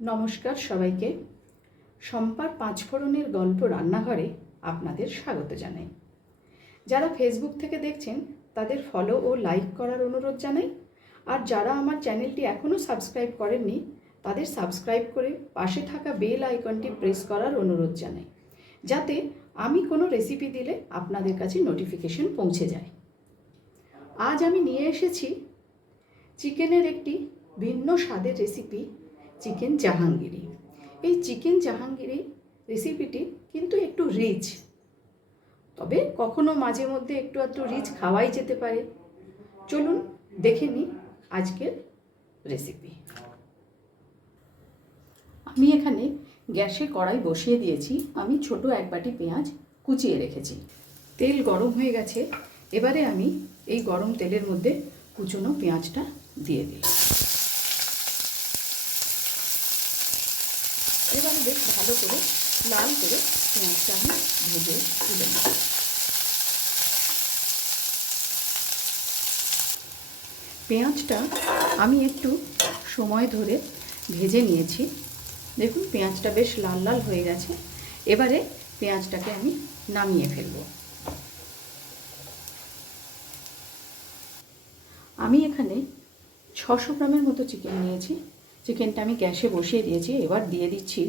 নমস্কার সবাইকে। সম্পার পাঁচফোড়নের গল্প রান্নাঘরে আপনাদের স্বাগত জানাই। যারা ফেসবুক থেকে দেখছেন, তাদের ফলো ও লাইক করার অনুরোধ জানাই। আর যারা আমার চ্যানেলটি এখনও সাবস্ক্রাইব করেননি, তাদের সাবস্ক্রাইব করে পাশে থাকা বেল আইকনটি প্রেস করার অনুরোধ জানাই। যাতে আমি কোনো রেসিপি দিলে আপনাদের কাছে নোটিফিকেশন পৌঁছে যায়। আজ আমি নিয়ে এসেছি চিকেনের একটি ভিন্ন স্বাদের রেসিপি চিকেন জাহাঙ্গীরি এই চিকেন জাহাঙ্গীরি রেসিপিটি কিন্তু একটু রিচ তবে কখনো মাঝে মধ্যে একটু একটু রিচ খাওয়াই যেতে পারে। চলুন দেখে নিই আজকের রেসিপি আমি এখানে গ্যাসে কড়াই বসিয়ে দিয়েছি। আমি ছোট এক বাটি পেঁয়াজ কুচিয়ে রেখেছি। তেল গরম হয়ে গেছে। এবারে আমি এই গরম তেলের মধ্যে কুচনো পেঁয়াজটা দিয়ে দিই। এবারে বেশ ভালো করে লাল করে পেঁয়াজটা আমি ভেজে তুলে নেব। পেঁয়াজটা আমি একটু সময় ধরে ভেজে নিয়েছি। দেখুন, পেঁয়াজটা বেশ লাল লাল হয়ে গেছে। এবারে পেঁয়াজটাকে আমি নামিয়ে ফেলব। আমি এখানে ছশো গ্রামের মতো চিকেন নিয়েছি। চিকেনটা আমি গ্যাসে বসিয়ে দিয়েছি, এবার দিয়ে দিচ্ছি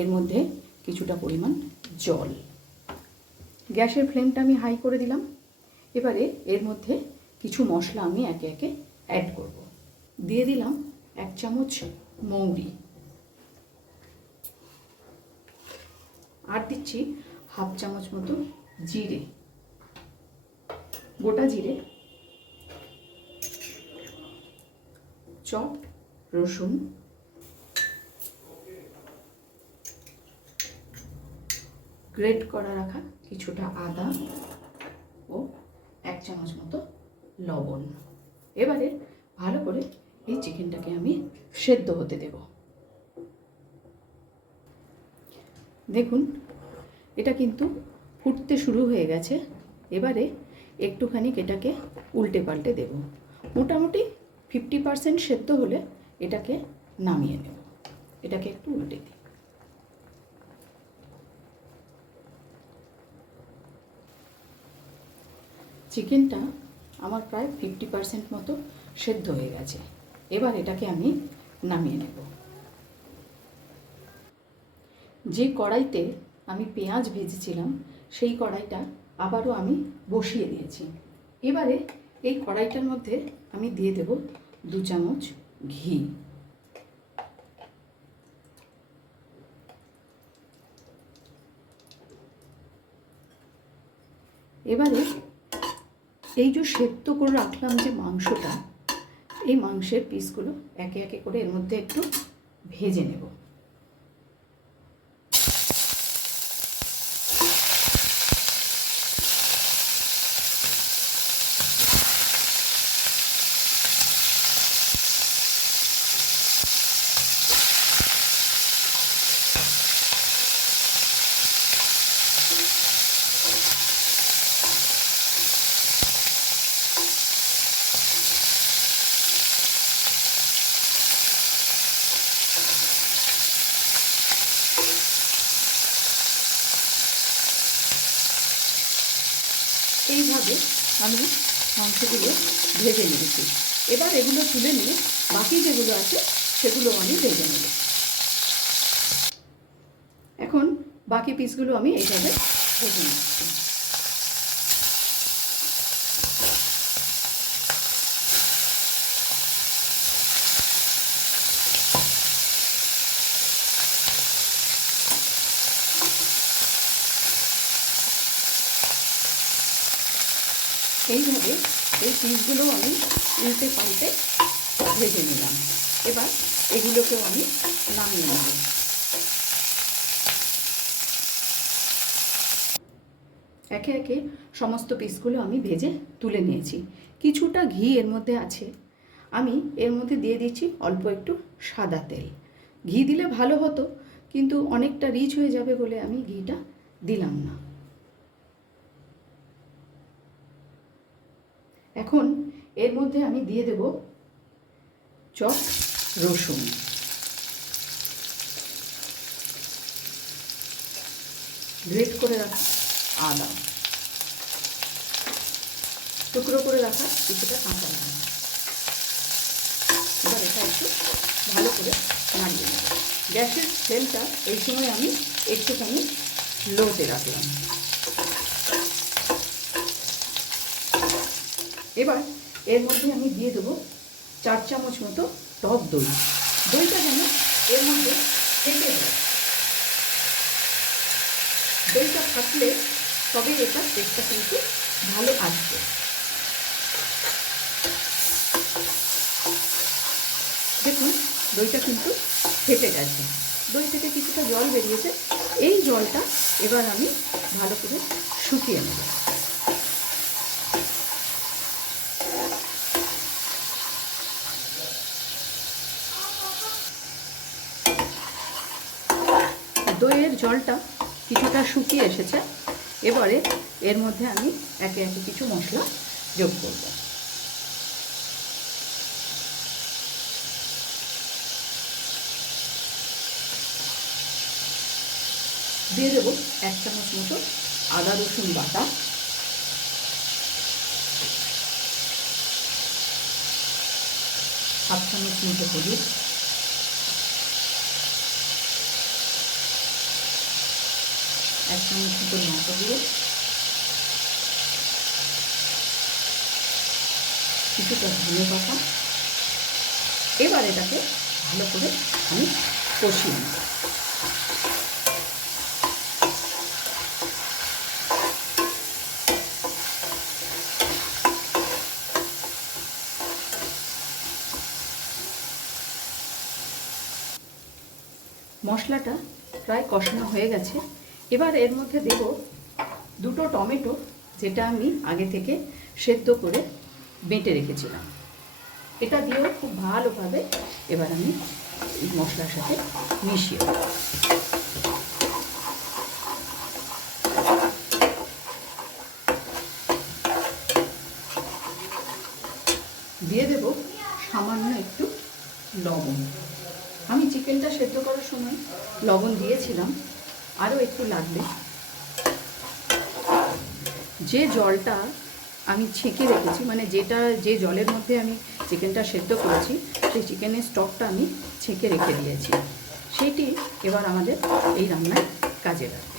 এর মধ্যে কিছুটা পরিমাণ জল। গ্যাসের ফ্লেমটা আমি হাই করে দিলাম। এবারে এর মধ্যে কিছু মশলা আমি একে একে অ্যাড করব। দিয়ে দিলাম এক চামচ মৌরি। আর দিচ্ছি হাফ চামচ মতো জিরে। গোটা জিরে। চপ, রসুন গ্রেট করা রাখা কিছুটা আদা ও এক চামচ মতো লবণ। এবারে ভালো করে এই চিকেনটাকে আমি সেদ্ধ হতে দেব। দেখুন, এটা কিন্তু ফুটতে শুরু হয়ে গেছে। এবারে একটুখানি এটাকে উল্টে পাল্টে দেব। মোটামুটি ফিফটি পারসেন্ট সেদ্ধ হলে এটাকে নামিয়ে নেব। এটাকে একটু উল্টে দিই। চিকেনটা আমার প্রায় ফিফটি পারসেন্ট মতো সেদ্ধ হয়ে গেছে। এবার এটাকে আমি নামিয়ে নেব। যে কড়াইতে আমি পেঁয়াজ ভেজেছিলাম, সেই কড়াইটা আবারও আমি বসিয়ে দিয়েছি। এবারে এই কড়াইটার মধ্যে আমি দিয়ে দেব দু চামচ ঘি। এবারে এই যে সেদ্ধ করে রাখলাম যে মাংসটা, এই মাংসের পিসগুলো একে একে করে এর মধ্যে একটু ভেজে নেব। এইভাবে আমি মাংসগুলো ভেজে নিয়েছি এবার এগুলো তুলে নিয়ে বাকি যেগুলো আছে, সেগুলো আমি ভেজে নেব। এখন বাকি পিসগুলো আমি এইভাবে ভেজে নিচ্ছি এইভাবে এই পিসগুলো আমি উল্টে পাল্টে ভেজে নিলাম। এবার এগুলোকেও আমি নামিয়ে নেব। একে একে সমস্ত পিসগুলো আমি ভেজে তুলে নিয়েছি। কিছুটা ঘি এর মধ্যে আছে। আমি এর মধ্যে দিয়ে দিচ্ছি অল্প একটু সাদা তেল। ঘি দিলে ভালো হতো, কিন্তু অনেকটা রিচ হয়ে যাবে বলে আমি ঘিটা দিলাম না। এর মধ্যে আমি দিয়ে দেব চপ রসুন। গ্রেট করে রাখা আদা। টুকরো করে রাখা কিছুটা কাঁচা লঙ্কা এবার এটা একটু ভালো করে নাড়িয়ে নেব। গ্যাসের ফ্লেমটা এই সময় আমি একটুখানি লোতে রাখলাম। এবার এর মধ্যে আমি দিয়ে দেবো চার চামচ মতো টক দই। দইটা যেন এর মধ্যে থেকে যায়। দইটা থাকলে তবে এটা টেস্টটা কিন্তু ভালো আসবে। দেখুন, দইটা কিন্তু ফেটে গেছে। দই থেকে কিছুটা জল বেরিয়েছে। এই জলটা এবার আমি ভালো করে শুকিয়ে নেব। জলটা কিছুটা শুকিয়ে এসেছে। এবারে এর মধ্যে আমি একে একে কিছু মশলা যোগ করব। দিয়ে দেবো এক চামচ মতো আদা, রসুন বাটা। হাফ চামচ মতো হলুদ। এক চামচ মতো লঙ্কা গুঁড়ো কিছুটা ধনে পাতা। এবার এটাকে ভালো করে আমি কষিয়ে নেব। মশলাটা প্রায় কষানো হয়ে গেছে। এবার এর মধ্যে দেব দুটো টমেটো, যেটা আমি আগে থেকে সেদ্ধ করে বেটে রেখেছিলাম। এটা দিয়েও খুব ভালোভাবে এবার আমি মশলার সাথে মিশিয়ে দিয়ে দেব সামান্য একটু লবণ। আমি চিকেনটা সেদ্ধ করার সময় লবণ দিয়েছিলাম। আরও একটু লাগবে। যে জলটা আমি ছেঁকে রেখেছি মানে যেটা, যে জলের মধ্যে আমি চিকেনটা সেদ্ধ করেছি, সেই চিকেনের স্টকটা আমি ছেঁকে রেখে দিয়েছি। সেইটি এবার আমাদের এই রান্নায় কাজে লাগবে।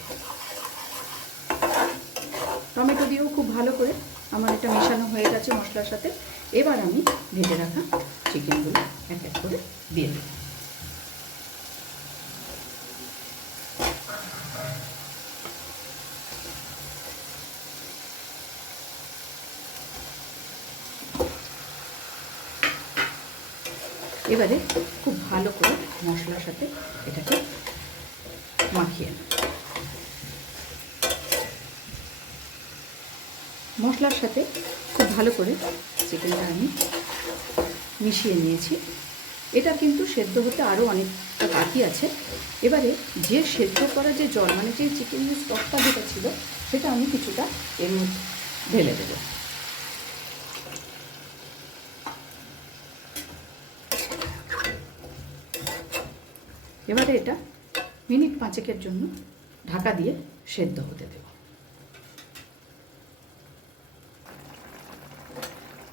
টমেটো দিয়েও খুব ভালো করে আমার এটা মেশানো হয়ে গেছে মশলার সাথে। এবার আমি ভেজে রাখা চিকেনগুলো এক এক করে দিয়ে দেবো। এবারে খুব ভালো করে মশলার সাথে এটাকে মাখিয়ে নেব। মশলার সাথে খুব ভালো করে চিকেনটা আমি মিশিয়ে নিয়েছি। এটা কিন্তু সেদ্ধ হতে আরও অনেকটা বাকি আছে। এবারে যে সেদ্ধ করা যে জল মানে যে চিকেনের স্টকটা যেটা ছিল, সেটা আমি কিছুটা এর মধ্যে ঢেলে দেবো। এবারে এটা মিনিট পাঁচেকের জন্য ঢাকা দিয়ে সেদ্ধ হতে দেব।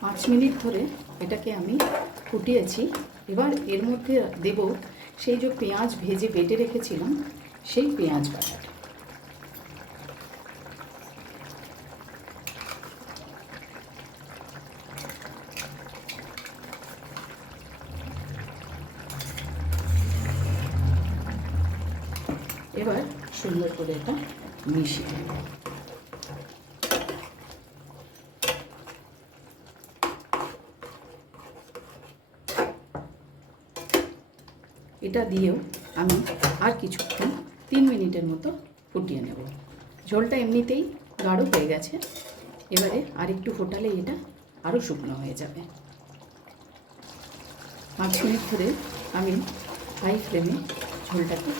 পাঁচ মিনিট ধরে এটাকে আমি ফুটিয়েছি এবার এর মধ্যে দেব সেই যে পেঁয়াজ ভেজে বেটে রেখেছিলাম, সেই পেঁয়াজ বাটাটা। এবার সুন্দর করে এটা মিশিয়ে নেব। এটা দিয়েও আমি আর কিছুক্ষণ, তিন মিনিটের মতো ফুটিয়ে নেব। ঝোলটা এমনিতেই গাঢ় হয়ে গেছে। এবারে আর একটু ফোটালে এটা আরও শুকনো হয়ে যাবে। পাঁচ মিনিট ধরে আমি হাই ফ্লেমে ঝোলটাকে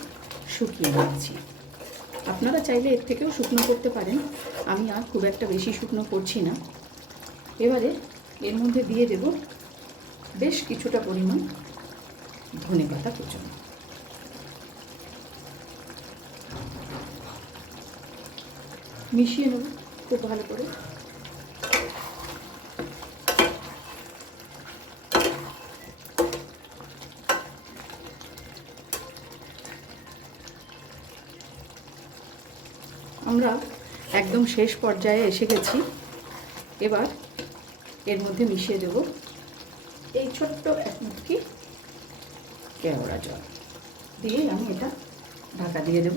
শুকিয়ে নিয়েছি। আপনারা চাইলে এর থেকেও শুকনো করতে পারেন। আমি আর খুব একটা বেশি শুকনো করছি না। এবারে এর মধ্যে দিয়ে দেব বেশ কিছুটা পরিমাণ ধনে পাতা কুচনো। মিশিয়ে নেব খুব ভালো করে। আমরা একদম শেষ পর্যায়ে এসে গেছি। এবার এর মধ্যে মিশিয়ে দেব। এই ছোট্ট এক মুটকি। কেওড়া জল। দিয়ে আমি এটা ঢাকা দিয়ে দেব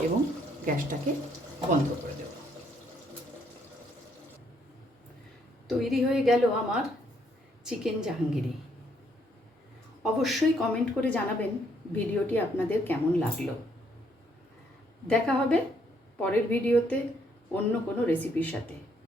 এবং গ্যাসটাকে বন্ধ করে দেব। তৈরি হয়ে গেল আমার চিকেন জাহাঙ্গীরি অবশ্যই কমেন্ট করে জানাবেন ভিডিওটি আপনাদের কেমন লাগল। দেখা হবে পরের ভিডিওতে অন্য কোনো রেসিপির সাথে।